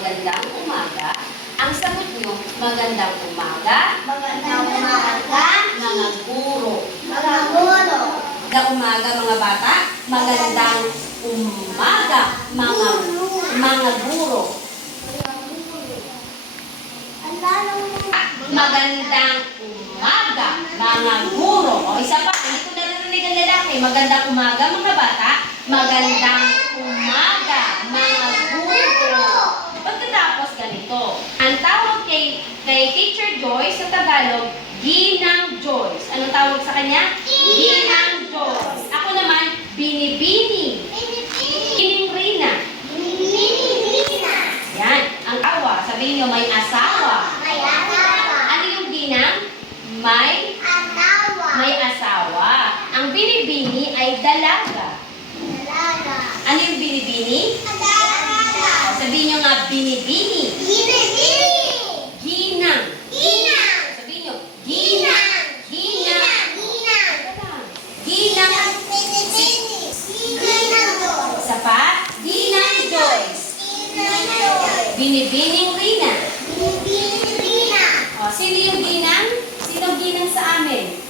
magandang umaga. Ang sagot nyo, magandang umaga. Magandang umaga, Mga guro. mga guro. Magandang umaga mga bata. Magandang umaga mga guro. Magandang umaga mga guro. O isa pa, hindi ko narinig ang lalaki. Magandang umaga mga bata. Magandang umaga mga guro. Pagkatapos ganito, ang tawag kay Teacher Joyce sa Tagalog, Ginang Joyce. Anong tawag sa kanya? Ginang Joyce. Ako naman, Binibini. Bining Rina. Yan, ang awa. Sabihin nyo, may asawa. Ano yung ginang? May asawa. Ang binibini ay dalaga. Ano yung binibini? Sabihin nyo nga, binibini. Ginang. Sabihin nyo, ginang. Ginang. Isa pa, Ginang Joyce. Binibining Rina. O, sino yung ginang? Sino ginang sa amin?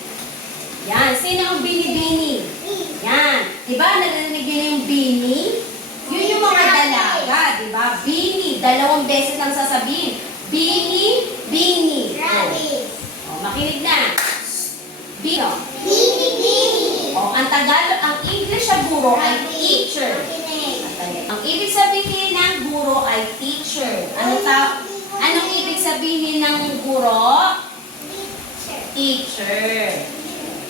Yan, sino ang binibini? Yan. Diba, narinig nyo yung bini? Yun yung mga dalaga, diba? Bini. Dalawang beses lang sasabihin. Bini, bini. O, makinig na. Bino. O, ang Tagalog, ang English sa guro ay teacher. Ang ibig sabihin ng guro ay teacher. Anong ibig sabihin ng guro? Teacher.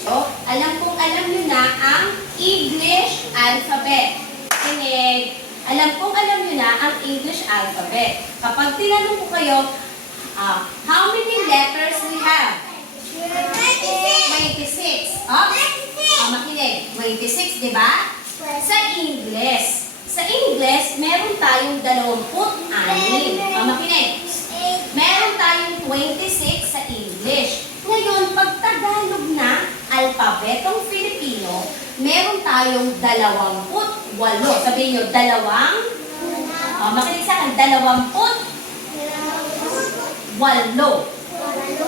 So, alam nyo na ang English alphabet. Kinig. Alam nyo na ang English alphabet. Kapag tinanong ko kayo, how many letters we have? 26. Makinig. 26, di ba? Sa English, meron tayong 26. Makinig. Meron tayong 26 sa English. Ngayon, pag Tagalog na, alpabetong Filipino, meron tayong 28. Sabihin nyo, makinig sa akin, 28.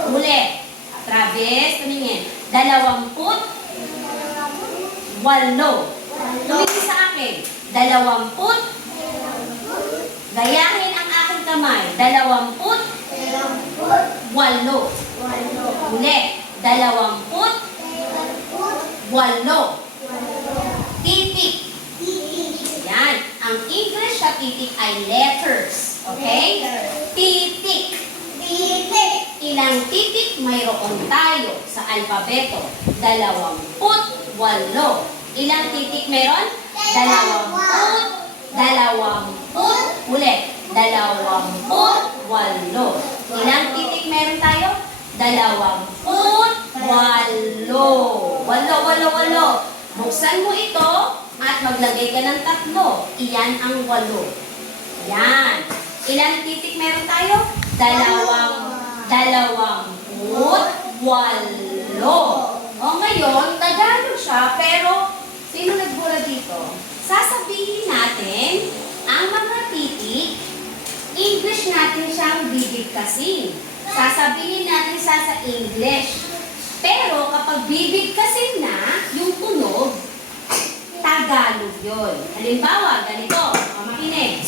Ulit. Travis, tumingin. 28. Tumingin sa akin. 20. Gayahin ang aking kamay. 28. Ulit. 28. Titik. Yan. Ang English sa titik ay letters. Okay? Titik. Ilang titik mayroon tayo sa alpabeto? 28. Ilang titik meron? 20. Ulit. 28. Ilang titik meron tayo? 28. 8. Buksan mo ito at maglagay ka ng 3. Iyan ang 8. Yan. Ilang titik meron tayo? 28. O ngayon, Tagalog siya, pero sino nagbura dito? Sasabihin natin ang mga titik, English natin siyang bibigkasin. Sasabihin natin siya sa English. Pero kapag bibigkasin na, yung tunog, Tagalog yun. Halimbawa, ganito. Makinig.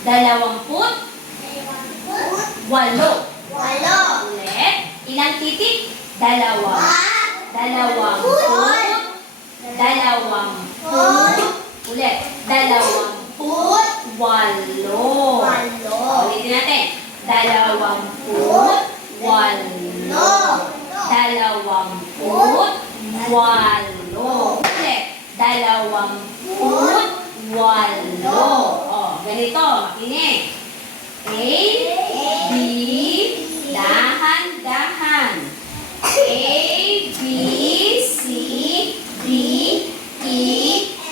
28. Ulit. Ilang titik? 2. 20. Ulit. 28. Ulitin natin. 28. 28. Ulit. 28. Ganito. Makinig. A, B, dahan-dahan. A, B, C, D, E,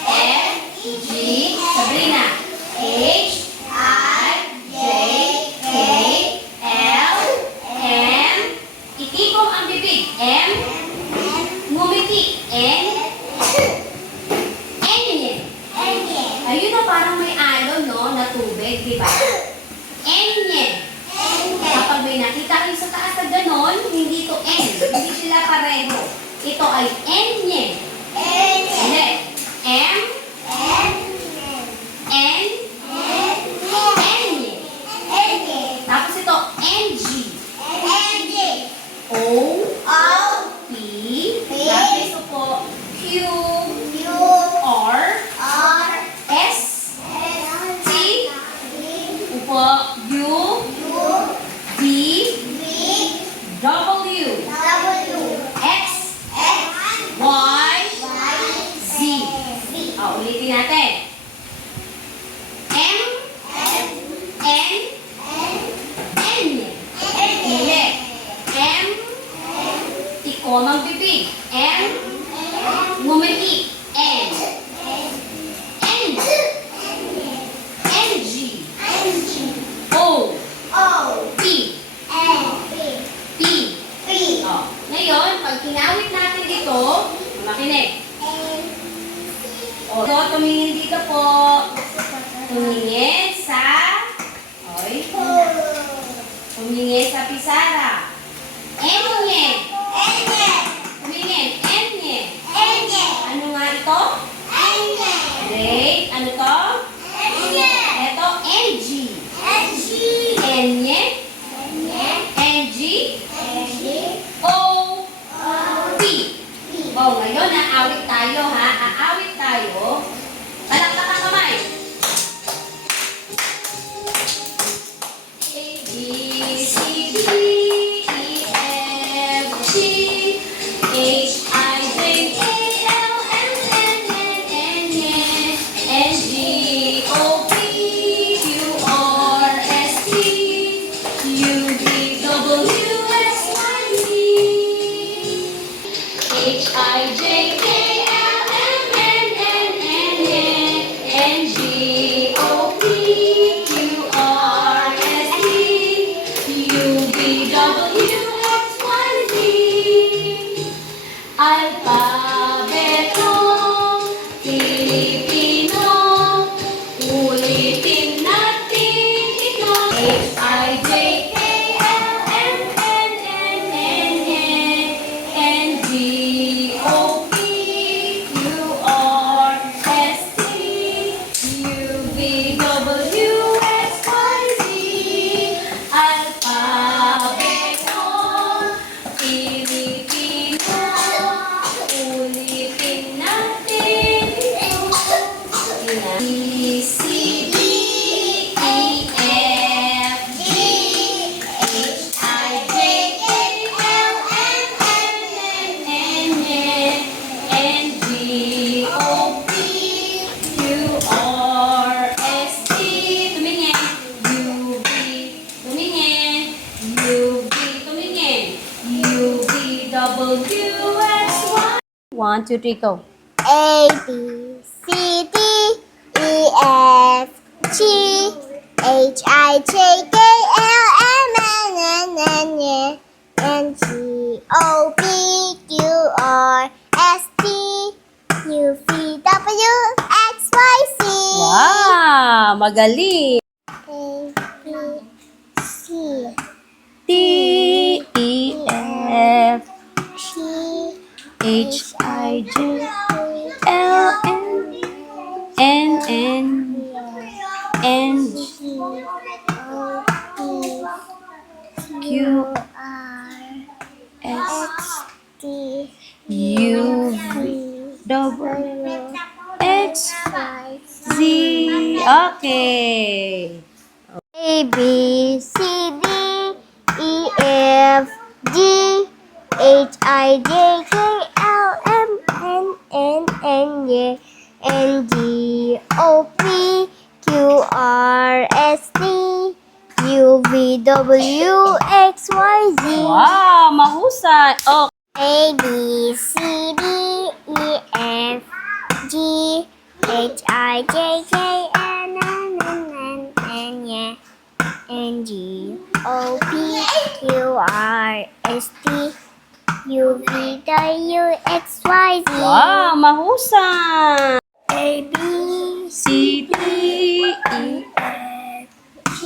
F, G, Sabrina. H, I, J, K, L, M. Itikong ang bibig. M, ngumiti. N, N. Ayun na, parang pareho. Ito ay enye. Hindi. M, N, enye. Tapos ito, NG. O, P, tapos ito po, Q, R, S, T, upo, U, V, W, X, Y, Z. Ulitin natin. M, N, N. Hindi. M, tikomang bibig. M, ngumiti. N. N. NG. O, P, P. Ngayon, pag kinawit natin dito, makinig. So, tumingin dito po. Tumingin sa... Oy. Tumingin sa pisara. Enye. Tumingin. Enye. Ano nga ito? Great. Ano to? Ito, NG. Enye. NG. O. P. Oh, ngayon, aawit tayo, ha? Aawit tayo. Palakpakan kamay. A, B, C, D, E, F, G, H, I, J, K, L, M, N, N, G, O, P, Q, R, S, T, U, V, W, X, Y, Z. H, I, J, K, L, M, N, G, O, P, Q, R, S, T, U, V, W, X, Y, Z. Alpabeto, Pilipino, ulitin natin ito. H, I, J, K, L, M, N, G, O, P, Q, R, S, T, U, V, W, X, Y, Z. Alpabeto, Pilipino, ulitin natin ito. B, C, D, E, F, G, H, I, J, K, L, M, N, G, O, P, Q, R, S, T. Tumingin. U, V. Tumingin. U, V. Tumingin. U, V, W, X, Y. 1, 2, 3, go. A, B, C, D, E, F, G, H, I, J, K, L, M, N, G, O, P, Q, R, S, T, U, V, W, X, Y, Z. Wow! Magaling! A, B, C, T, E, F, G, H, I, J, L, M, N, N, Q, S, U, V, W, X, Z. Okay. A, B, C, D, E, F, G, H, I, J, K, L, M, N, G, O, P, Q, R, S, T, U, V, W, X, Y, Z. Wow! Mahusay! Okay. A, B, C, D, E, F, G, H, I, J, K, L, M, N, G, O, P, Q, R, S, T, U, V, W, X, Y, Z. Wow! Mahusay! A, B, C, D, E, G,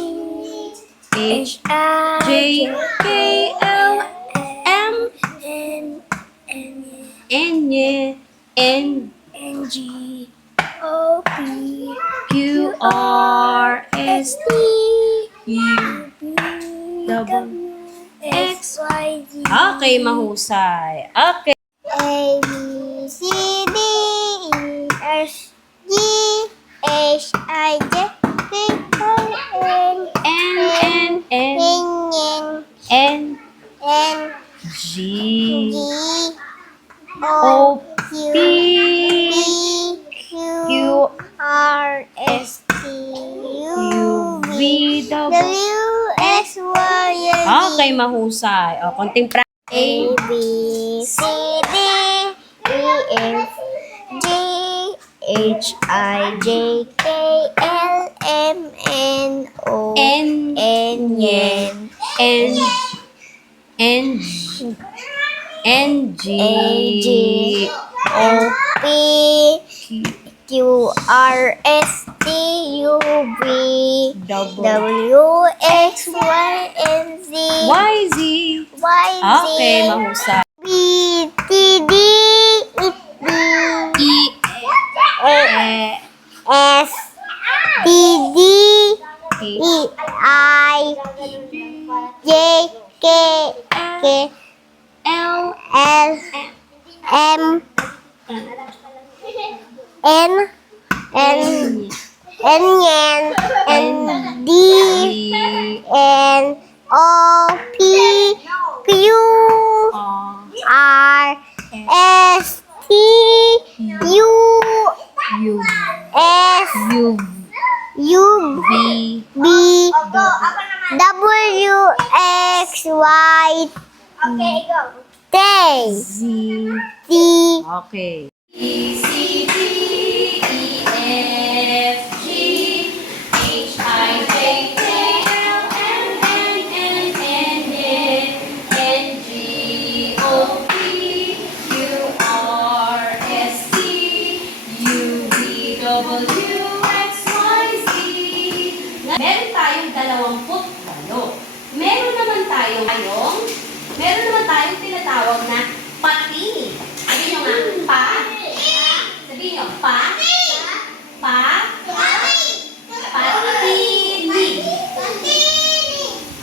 H, I, J, K, L, M, N, Enye. N, N G O P Q, R, S, T U, V double, X Y Z. Okay, mahusay. Okay. A B C D E F G H I J K L M N, N, N, N, N G, G O, O Q P, Q Q, R S T U, U V, V double. W X Y and Z. Okay, mahusay. O, konting A B C D E F G H I J K L M N O N, N N, N, N, N, G, G O, P Q, Q R S T U V double, W X Y and Z. Y, Z. Y Z Okay, mahusay. B T D E B E, A E, F T D E I J K K L, L M N N N N D D, N O P Q R S T U U, S U, U V, B W X Y T Z. T Okay. E, C, D, E, F, G, H, I, J, K, L, M, N, N, N, G, O, P, Q, R, S, T, U, V, W, X, Y, Z. Meron tayong 28. Meron naman tayong tinatawag na patini. Sabihin nyo nga, pa. Sabihin nyo, pa. Pa. Patini.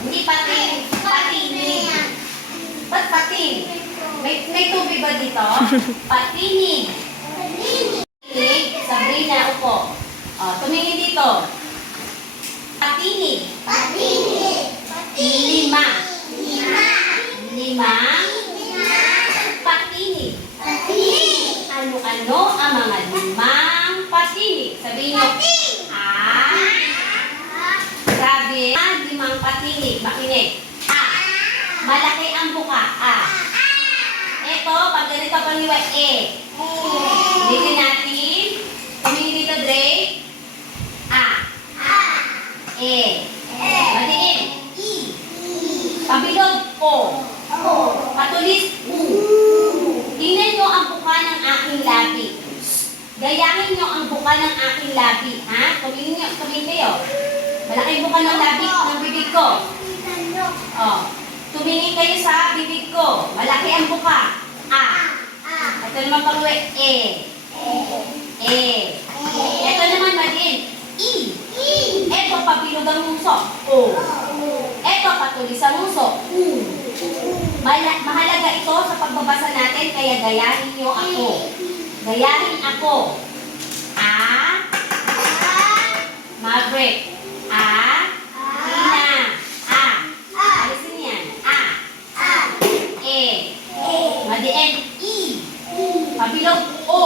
Hindi patini. Patini. Ba't patini? May tubig ba dito? Patini. Patinig. Sabrina, upo. O, tumingin dito. Patini. Lima. Lima. Patini. Ano-ano ang mga limang patini? Sabihin nyo, grabe. Limang patini. Makinig. Malaki ang buka. Ito, pag ganito pa niwa, Ulitin natin. Tumingin dito, Drake. Matiin. Pabilog, O. Patulis, U. Tingnan nyo ang buka ng aking labi. Gayahin nyo ang buka ng aking labi. Ha? Tumingin kayo. Malaki yung buka ng labi ng bibig ko. Tumingin kayo sa bibig ko. Malaki ang buka. Ito naman pag-uwi, Ito naman maliin, I. Ito pabilog ang muso, O. Ito patulis ang muso, U. Mahalaga ito sa pagbabasa natin, kaya gayahin niyo ako. Gayahin ako. Margaret. Tina. Alisin yan. Madiin, I. Pabilog, O.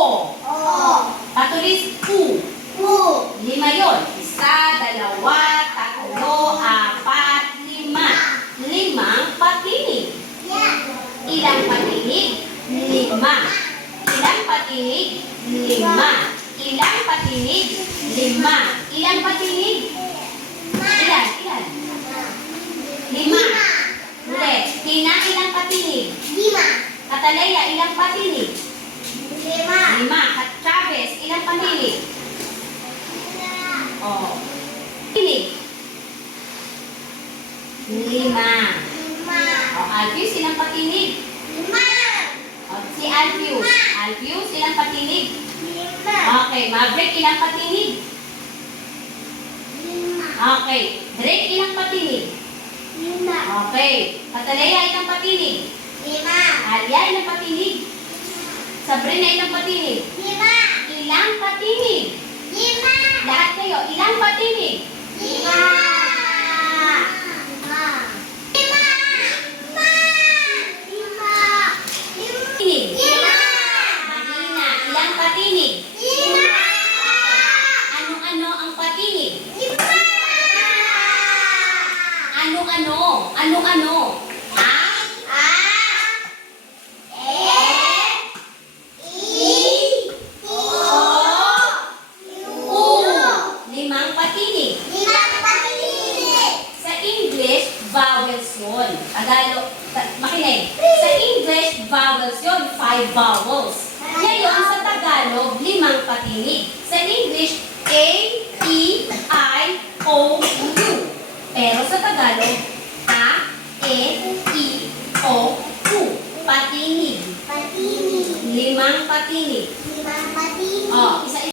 Patulis, U. Lima yun. 1, 2, 3, 4, 5. Limang patinig. Ilang patinig? 5. Ilang patinig? 5. Ilang patinig? 5. Ilang patinig? Ilan? 5. Ulit. Tina, ilang patinig? Katalaya, ilang patinig? 5. At Chavez, ilang patinig? Patinig. 5. Alvis, ilang patinig? 5. Si Alpius. Alpius, ilang patinig? 5. Okay. Maverick, ilang patinig? 5. Okay. Drake, ilang patinig? 5. Okay. Katalaya, ilang patinig? 5. Alia, ilang patinig? Sabrina, ilang patinig? 5. Ilang patinig? 5. Lahat kayo, ilang patinig? Patinig. Mahina, ilang patinig? Ano-ano ang patinig? Ano-ano? Ano-ano? Ha? Limang patinig. Sa English, vowels yun. Tagalog, makinig. Sa English, vowels yun. 5 vowels. Ngayon, sa Tagalog, 5 patinig. Sa English, A, E, I, O, U. Pero sa Tagalog, A, E, I, O, U. Patinig. 5 patinig. Oh, isa-isa.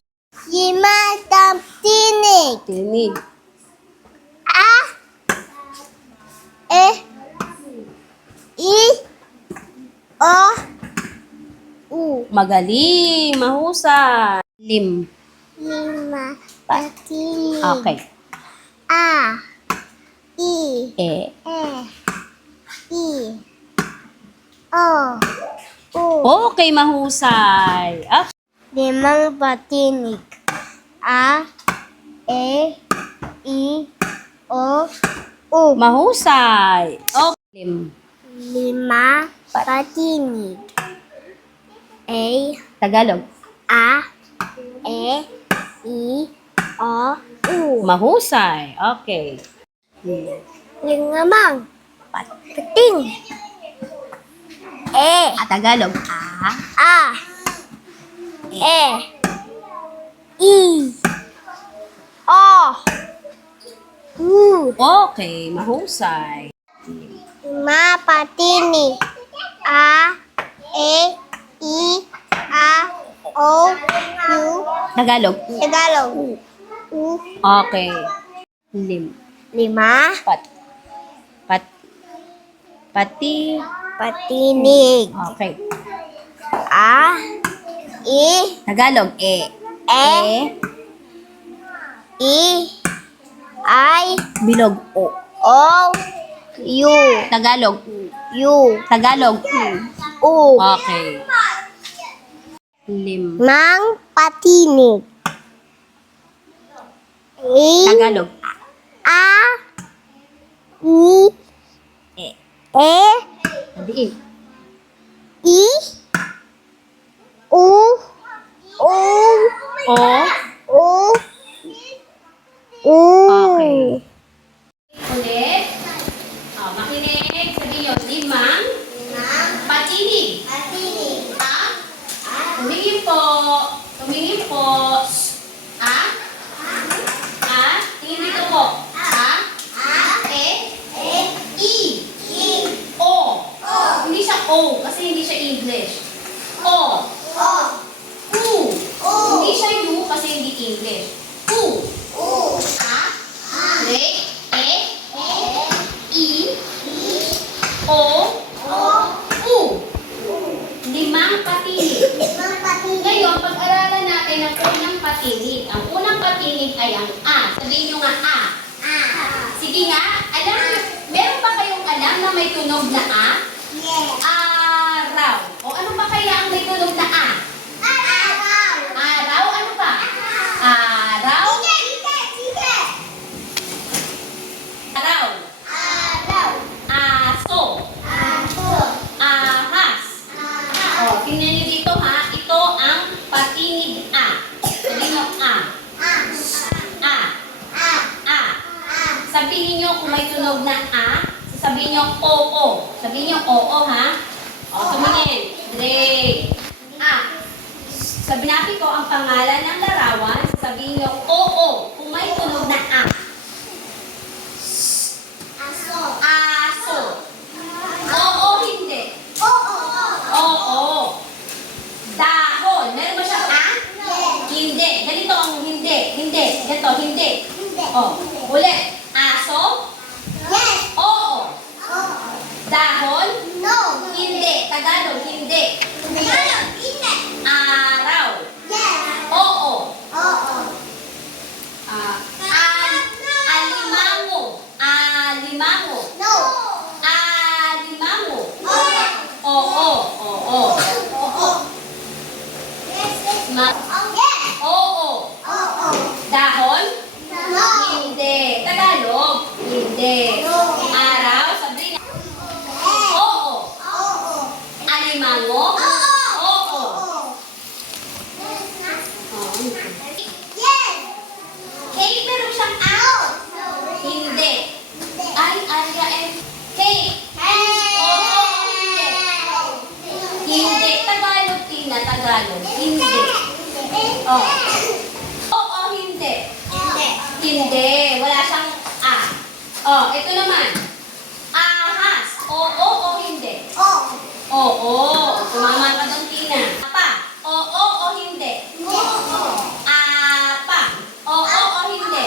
5 tinig. Tinig. A, E, I, O, U. Magaling. Mahusay. 5. 5 patinig. Okay. A, I, E. E, I, O, U. Okay, mahusay. Up. 5 patinig. A, E, I, O, U. Mahusay. Okay. 5 patinig. A, Tagalog. A, E, I, O, U. Mahusay. Okay. 5 pating. E, Tagalog. A, E, I, O, U. Okay, mahusay. 5 patinig. A, E, I, A, O, U. Tagalog. Tagalog. U. Okay. 5 Pat. Pati. patinig. Okay. A, I, Tagalog. E. E, I, I, Bilog. O. O, U. Tagalog. U. Tagalog. U. Okay. 5. Mang patinig. I, Tagalog. A, I, E. E, Diin. I, U, U, O. U, U. Okay. Ulit. Makinig. Sabihin nyo, 5 patinig. Ha? Tumingin po. Tumingin po. A. A. Tingin dito po. A. E. I. O. Hindi siya O kasi hindi siya English. O. U. Hindi siya U kasi hindi English. U. A. E. I. O. U. 5 patinig. Ngayon, pag-aralan natin ang unang patinig. Ang unang patinig ay ang A. Sabihin nyo nga A. Sige nga, meron ba kayong alam na may tunog na A? Araw. O ano ba kaya ang may tunog na A? Araw, ano pa? Araw. Araw. Aso. Ahas. O, tingnan niyo dito ha. Ito ang patinig A. Sabihin nyo A. A. A. Sabihin nyo kung may tunog na A, sabihin nyo oo. Sabihin nyo oo ha. O, tumingin. Dre. A. Sabi natin ko ang pangalan ng larawan, sabihin nyo oo kung may tunog na A. Aso. Oo, hindi. Oo. Dahon? No. Hindi. Tagalog, hindi. Tagalog, hindi. Araw? Yes. Oo. Oo. Alimango? Alimango? No. Alimango? Oo. Oo. Oo. Oo. Yes, yes. Ma- Yes. Oo. Oo. Dahon? No. Hindi. Tagalog? Hindi. No. Araw? Sabrina? Yes. Oo. Oo. Alimango? Oo. Oo. Yes. Cake, meron siyang aw? Hindi. Ay, Arya, cake. Oo, hindi. Hindi. Tagalog, Tina. Tagalog. Hindi. Oh. Oo, hindi. Hindi. Wala siyang a. Oh, ito naman. Ahas. Oo o hindi. Oo. Tumama ka doon, Tina. Apa. Oo o hindi. Apa. Oo o hindi.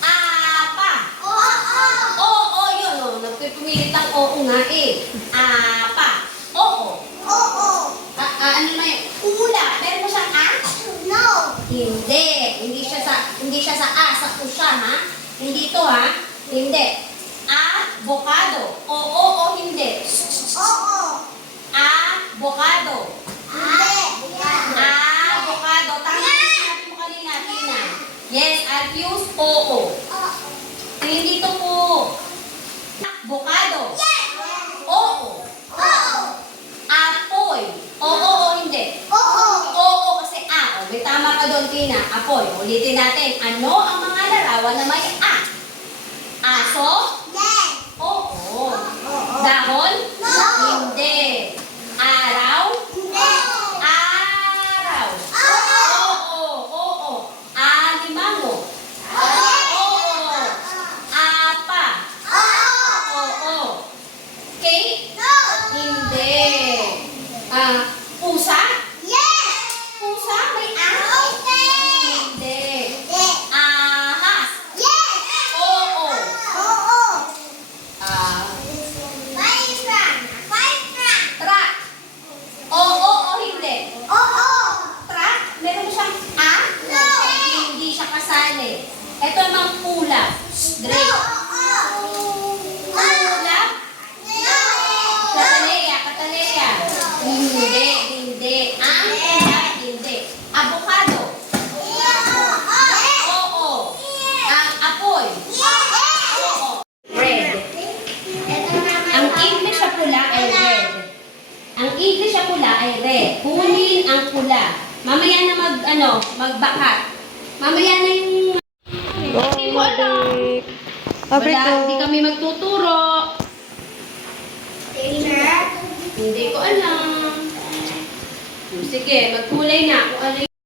Apa. Oo, yun. Oh. Nagpipumilit ang oo nga eh. Apa. Oo. Ano naman yun? Ula. Meron mo siyang a? Hindi. Hindi siya sa a. Sa u siya, ha? Hindi to, ha? Hindi. Avocado. Oo o hindi. Avocado. Avocado. Tama na sinabi mo kanina, Tina. Yes, I've used oo. Hindi to po. Avocado. Oo. Apoy. Oo o hindi. Oo kasi a. O, may tama ka doon, Tina. Apoy. Ulitin natin. Ano ang mga larawan na may a? Aso? Oo. Dahon? Hindi. Araw? Araw. Oo. Alimango? Oo. Apa? Oo. Cake? Hindi. Pusa? Pusa? May ahas? Hindi. Ahas? Oo. Truck? Oo o hindi? Truck? Meron mo siyang a? Hindi siya kasali. Ito namang ulap. Drake. Ulap? Katalea. Hindi. Ang ulap? Hindi. Avocado? Oo. Ang apoy? Oo. Red. Ang English sa pula ay red. Ang English sa pula ay red. Kunin ang pula. Mamaya na magbakat. Mamaya na yung... Hindi ko alam. Wala, hindi kami magtuturo. Hindi ko alam. Sige, magkulay na. Kung ano yung...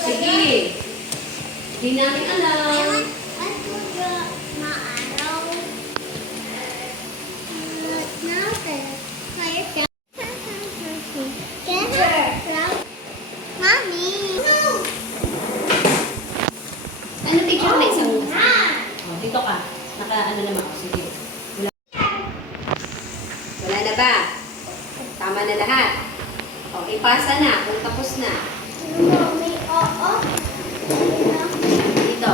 Sige. Hindi namin alam. Ano picture na isang... Oh, dito ka. Naka-ano naman ako. Sige. Wala na ba? Tama na lahat. O, ipasa na kung tapos na. Dito.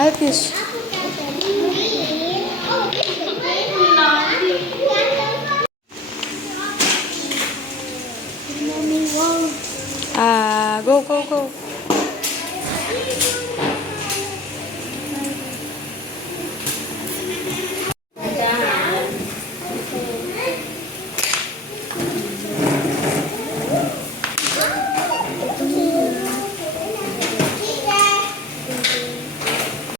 Hi, fish.